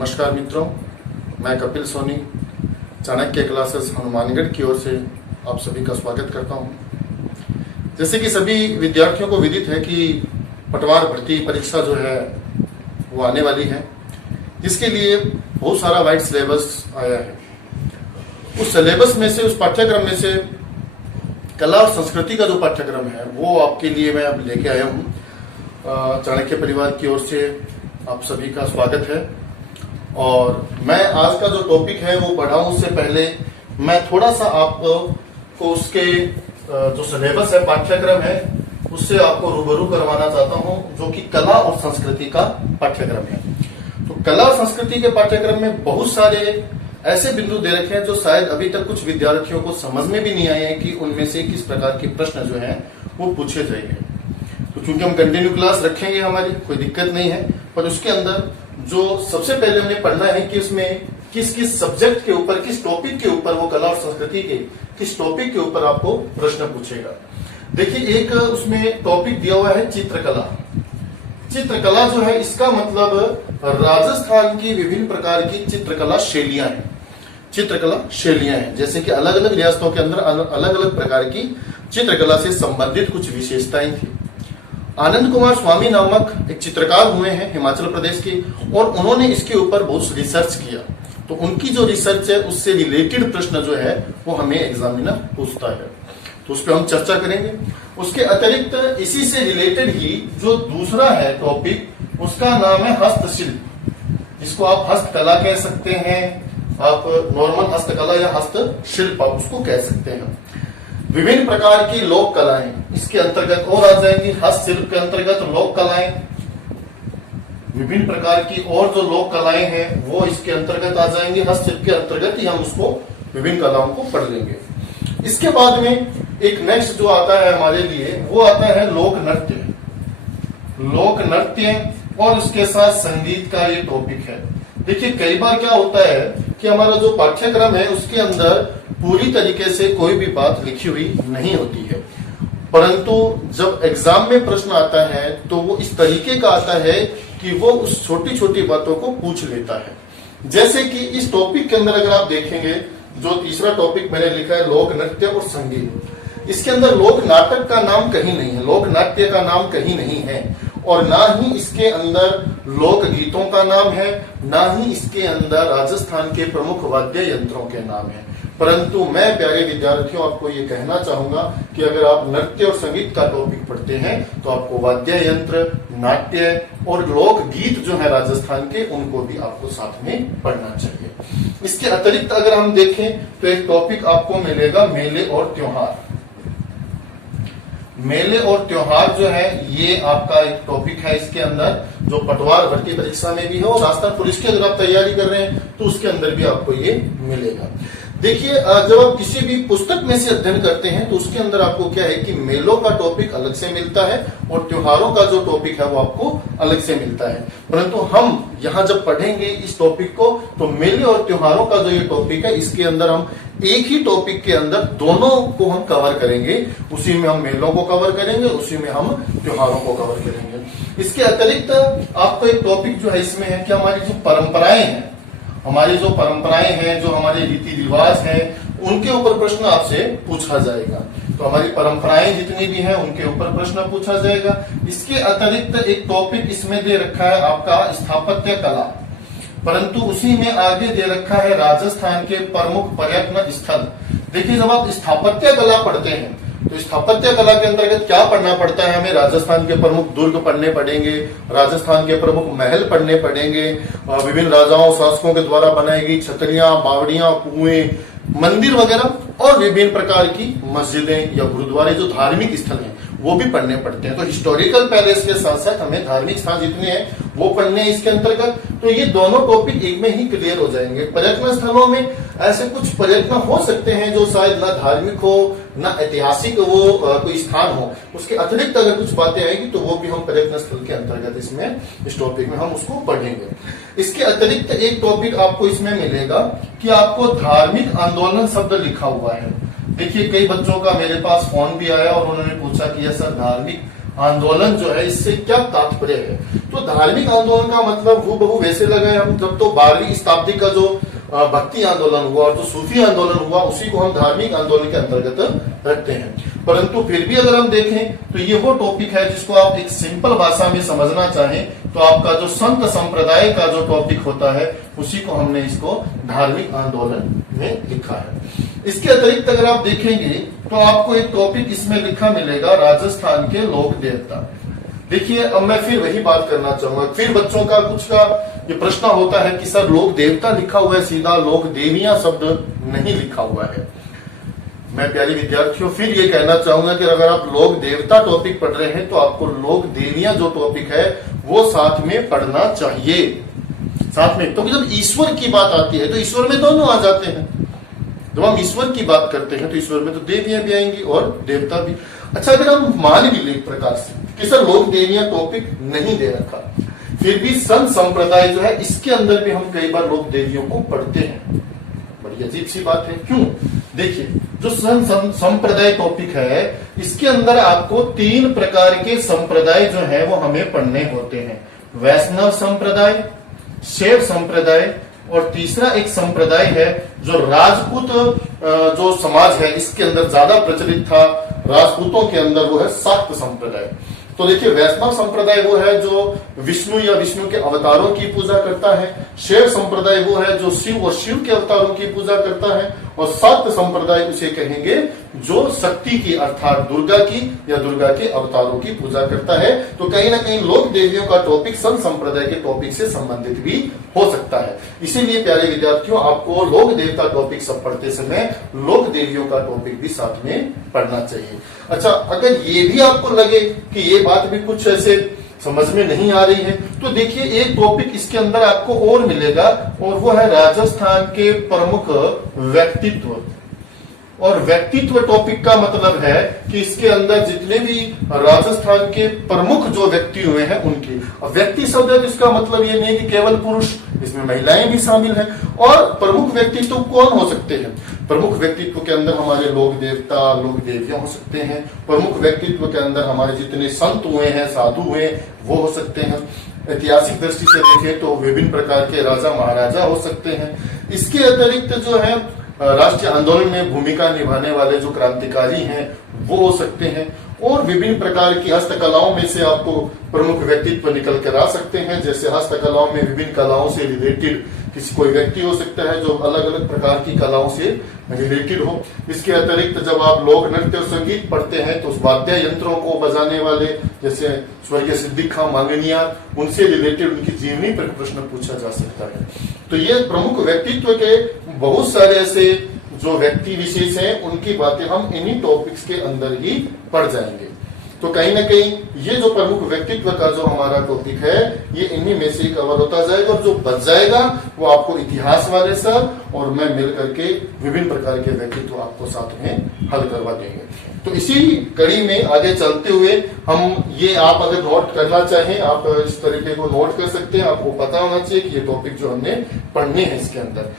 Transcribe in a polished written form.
नमस्कार मित्रों, मैं कपिल सोनी चाणक्य क्लासेस हनुमानगढ़ की ओर से आप सभी का स्वागत करता हूं। जैसे कि सभी विद्यार्थियों को विदित है कि पटवार भर्ती परीक्षा जो है वो आने वाली है, जिसके लिए बहुत सारा वाइड सिलेबस आया है। उस सिलेबस में से, उस पाठ्यक्रम में से कला और संस्कृति का जो पाठ्यक्रम है वो आपके लिए मैं अब लेके आया हूँ। चाणक्य परिवार की ओर से आप सभी का स्वागत है। और मैं आज का जो टॉपिक है वो पढ़ाऊं उससे पहले मैं थोड़ा सा आपको उसके जो सिलेबस है, पाठ्यक्रम है, उससे आपको रूबरू करवाना चाहता हूं, जो कि कला और संस्कृति का पाठ्यक्रम है। तो कला और संस्कृति के पाठ्यक्रम में बहुत सारे ऐसे बिंदु दे रखे हैं जो शायद अभी तक कुछ विद्यार्थियों को समझ में भी नहीं आए हैं कि उनमें से किस प्रकार के प्रश्न जो है वो पूछे जाएंगे। तो चूंकि हम कंटिन्यू क्लास रखेंगे, हमारी कोई दिक्कत नहीं है, पर उसके अंदर जो सबसे पहले हमने पढ़ना है कि उसमें किस किस सब्जेक्ट के ऊपर, किस टॉपिक के ऊपर, वो कला और संस्कृति के किस टॉपिक के ऊपर आपको प्रश्न पूछेगा। देखिए, एक उसमें टॉपिक दिया हुआ है चित्रकला। चित्रकला जो है, इसका मतलब राजस्थान की विभिन्न प्रकार की चित्रकला शैलियां हैं। चित्रकला शैलियां हैं, जैसे कि अलग अलग रियासतों के अंदर अलग अलग प्रकार की चित्रकला से संबंधित कुछ विशेषताएं थी। आनंद कुमार स्वामी नामक एक चित्रकार हुए हैं हिमाचल प्रदेश के, और उन्होंने इसके ऊपर बहुत रिसर्च किया। तो उनकी जो रिसर्च है उससे रिलेटेड प्रश्न जो है वो हमें एग्जामिनर पूछता है, तो उस पर हम चर्चा करेंगे। उसके अतिरिक्त इसी से रिलेटेड ही जो दूसरा है टॉपिक, उसका नाम है हस्तशिल्प, जिसको आप हस्तकला कह सकते हैं, आप नॉर्मल हस्तकला या हस्तशिल्प आप उसको कह सकते हैं। विभिन्न प्रकार की लोक कलाएं इसके अंतर्गत और आ जाएंगी। हस्तशिल्प के अंतर्गत लोक कलाएं, विभिन्न प्रकार की और जो लोक कलाएं हैं वो इसके अंतर्गत आ जाएंगी। हस्तशिल्प के अंतर्गत ही हम उसको विभिन्न कलाओं को पढ़ लेंगे। इसके बाद में एक नेक्स्ट जो आता है हमारे लिए, वो आता है लोक नृत्य। लोक नृत्य और उसके साथ संगीत का ये टॉपिक है। देखिए, कई बार क्या होता है कि हमारा जो पाठ्यक्रम है उसके अंदर पूरी तरीके से कोई भी बात लिखी हुई नहीं होती है, परंतु जब एग्जाम में प्रश्न आता है तो वो इस तरीके का आता है कि वो उस छोटी छोटी बातों को पूछ लेता है। जैसे कि इस टॉपिक के अंदर अगर आप देखेंगे, जो तीसरा टॉपिक मैंने लिखा है लोक नृत्य और संगीत, इसके अंदर लोक नाटक का नाम कहीं नहीं है, लोक नाट्य का नाम कहीं नहीं है, और ना ही इसके अंदर लोक गीतों का नाम है, ना ही इसके अंदर राजस्थान के प्रमुख वाद्य यंत्रों के नाम है। परंतु मैं प्यारे विद्यार्थियों आपको ये कहना चाहूंगा कि अगर आप नृत्य और संगीत का टॉपिक पढ़ते हैं तो आपको वाद्य यंत्र, नाट्य और लोक गीत जो है राजस्थान के, उनको भी आपको साथ में पढ़ना चाहिए। इसके अतिरिक्त अगर हम देखें तो एक टॉपिक आपको मिलेगा मेले और त्योहार। मेले और त्योहार जो है ये आपका एक टॉपिक है इसके अंदर, जो पटवार भर्ती परीक्षा में भी है, और राजस्थान पुलिस की अगर आप तैयारी कर रहे हैं तो उसके अंदर भी आपको ये मिलेगा। देखिए, जब आप किसी भी पुस्तक में से अध्ययन करते हैं तो उसके अंदर आपको क्या है कि मेलों का टॉपिक अलग से मिलता है और त्योहारों का जो टॉपिक है वो आपको अलग से मिलता है। परंतु हम यहाँ जब पढ़ेंगे इस टॉपिक को, तो मेले और त्योहारों का जो ये टॉपिक है, इसके अंदर हम एक ही टॉपिक के अंदर दोनों को हम कवर करेंगे। उसी में हम मेलों को कवर करेंगे, उसी में हम त्योहारों को कवर करेंगे। इसके अतिरिक्त आपको एक टॉपिक जो है इसमें है कि हमारी जो परंपराएं हैं, हमारी जो परंपराएं हैं, जो हमारे रीति रिवाज हैं, उनके ऊपर प्रश्न आपसे पूछा जाएगा। तो हमारी परंपराएं जितनी भी हैं उनके ऊपर प्रश्न पूछा जाएगा। इसके अतिरिक्त एक टॉपिक इसमें दे रखा है आपका स्थापत्य कला, परंतु उसी में आगे दे रखा है राजस्थान के प्रमुख पर्यटन स्थल। देखिए, जब आप स्थापत्य कला पढ़ते हैं तो स्थापत्य कला के अंतर्गत क्या पढ़ना पड़ता है हमें? राजस्थान के प्रमुख दुर्ग पढ़ने पड़ेंगे, राजस्थान के प्रमुख महल पढ़ने पड़ेंगे, विभिन्न राजाओं शासकों के द्वारा बनाई गई छतरियां, बावड़ियां, कुएं, मंदिर वगैरह, और विभिन्न प्रकार की मस्जिदें या गुरुद्वारे जो धार्मिक स्थल हैं वो भी पढ़ने पड़ते हैं। तो हिस्टोरिकल पैलेस के साथ साथ हमें धार्मिक स्थान जितने हैं वो पढ़ने हैं इसके अंतर्गत। तो ये दोनों टॉपिक एक में ही क्लियर हो जाएंगे। पर्यटन स्थलों में ऐसे कुछ पर्यटन हो सकते हैं जो शायद ना धार्मिक हो ना ऐतिहासिक वो कोई स्थान हो, उसके अतिरिक्त अगर कुछ बातें आएगी तो वो भी हम पर्यटन स्थल के अंतर्गत इसमें, इस टॉपिक में हम उसको पढ़ेंगे। इसके अतिरिक्त एक टॉपिक आपको इसमें मिलेगा कि आपको धार्मिक आंदोलन शब्द लिखा हुआ है। देखिए, कई बच्चों का मेरे पास फोन भी आया और उन्होंने पूछा कि सर धार्मिक आंदोलन जो है इससे क्या तात्पर्य है। तो धार्मिक आंदोलन का मतलब हूबहू वैसे लगाए हम जब तो 12वीं शताब्दी का जो भक्ति आंदोलन हुआ और जो सूफी आंदोलन हुआ उसी को हम धार्मिक आंदोलन के अंतर्गत रखते हैं। परंतु फिर भी अगर हम देखें तो ये वो टॉपिक है जिसको आप एक सिंपल भाषा में समझना चाहें तो आपका जो संत संप्रदाय का जो टॉपिक होता है उसी को हमने इसको धार्मिक आंदोलन में लिखा है। इसके अतिरिक्त अगर आप देखेंगे तो आपको एक टॉपिक इसमें लिखा मिलेगा राजस्थान के लोक देवता। देखिए अब मैं फिर वही बात करना चाहूंगा, फिर बच्चों का कुछ का ये प्रश्न होता है कि सर लोक देवता लिखा हुआ है, सीधा लोक देवियां शब्द नहीं लिखा हुआ है। मैं प्यारे विद्यार्थियों फिर ये कहना चाहूंगा कि अगर आप लोक देवता टॉपिक पढ़ रहे हैं तो आपको लोक देवियां जो टॉपिक है वो साथ में पढ़ना चाहिए, साथ में। तो जब ईश्वर की बात आती है तो ईश्वर में दोनों आ जाते हैं। जब हम ईश्वर की बात करते हैं तो ईश्वर में तो देवियां भी आएंगी और देवता भी। अच्छा अगर हम मान भी ले एक प्रकार से कि सर लोक देवियां टॉपिक नहीं दे रखा, फिर भी संत संप्रदाय जो है इसके अंदर भी हम कई बार लोक देवियों को पढ़ते हैं। बड़ी अजीब सी बात है, क्यों? देखिए जो संत संप्रदाय टॉपिक है इसके अंदर आपको 3 प्रकार के संप्रदाय जो है वो हमें पढ़ने होते हैं। वैष्णव संप्रदाय, शैव संप्रदाय और तीसरा एक संप्रदाय है जो राजपूत जो समाज है इसके अंदर ज्यादा प्रचलित था, राजपूतों के अंदर वो है शाक्त संप्रदाय। तो देखिए वैष्णव संप्रदाय वो है जो विष्णु या विष्णु के अवतारों की पूजा करता है, शैव संप्रदाय वो है जो शिव और शिव के अवतारों की पूजा करता है, और शाक्त संप्रदाय उसे कहेंगे जो शक्ति की अर्थात दुर्गा की या दुर्गा के अवतारों की पूजा करता है। तो कहीं ना कहीं लोक देवियों का टॉपिक संत संप्रदाय के टॉपिक से संबंधित भी हो सकता है। इसीलिए प्यारे विद्यार्थियों आपको लोक देवता टॉपिक सब पढ़ते समय लोक देवियों का टॉपिक भी साथ में पढ़ना चाहिए। अच्छा अगर ये भी आपको लगे कि ये बात भी कुछ ऐसे समझ में नहीं आ रही है तो देखिए एक टॉपिक इसके अंदर आपको और मिलेगा और वो है राजस्थान के प्रमुख व्यक्तित्व। और व्यक्तित्व टॉपिक का मतलब है कि इसके अंदर जितने भी राजस्थान के प्रमुख जो व्यक्ति हुए हैं उनके, व्यक्ति शब्द है इसका मतलब ये नहीं कि केवल पुरुष, इसमें महिलाएं भी शामिल हैं। और प्रमुख व्यक्तित्व कौन हो सकते हैं? प्रमुख व्यक्तित्व के अंदर हमारे लोक देवता लोक देवियां हो सकते हैं। प्रमुख व्यक्तित्व के अंदर हमारे जितने संत हुए हैं साधु हुए वो हो सकते हैं। ऐतिहासिक दृष्टि से देखें तो विभिन्न प्रकार के राजा महाराजा हो सकते हैं। इसके अतिरिक्त जो है राष्ट्रीय आंदोलन में भूमिका निभाने वाले जो क्रांतिकारी हैं वो हो सकते हैं। और विभिन्न प्रकार की हस्तकलाओं में से आपको प्रमुख व्यक्तित्व निकल कर आ सकते हैं। जैसे हस्तकलाओं में विभिन्न कलाओं से रिलेटेड किसी कोई व्यक्ति हो सकता है जो अलग अलग प्रकार की कलाओं से रिलेटेड हो। इसके अतिरिक्त जब आप लोक नृत्य और संगीत पढ़ते हैं तो उस वाद्य यंत्रों को बजाने वाले जैसे स्वर्गीय सिद्दीक खां मांगनियार उनसे रिलेटेड उनकी जीवनी पर प्रश्न पूछा जा सकता है। तो ये प्रमुख व्यक्तित्व के बहुत सारे ऐसे जो व्यक्ति विशेष हैं उनकी बातें हम इन्हीं टॉपिक्स के अंदर ही पढ़ जाएंगे। तो कहीं ना कहीं ये जो प्रमुख व्यक्तित्व का जो हमारा टॉपिक है ये इन्हीं में से कवर होता जाएगा और जो बच जाएगा वो आपको इतिहास वाले सर और मैं मिल करके विभिन्न प्रकार के व्यक्तित्व आपको साथ में हल करवा देंगे। तो इसी कड़ी में आगे चलते हुए हम ये आप अगर नोट करना चाहें आप इस तरीके को नोट कर सकते हैं। आपको पता होना चाहिए कि ये टॉपिक जो हमने पढ़ने हैं इसके अंदर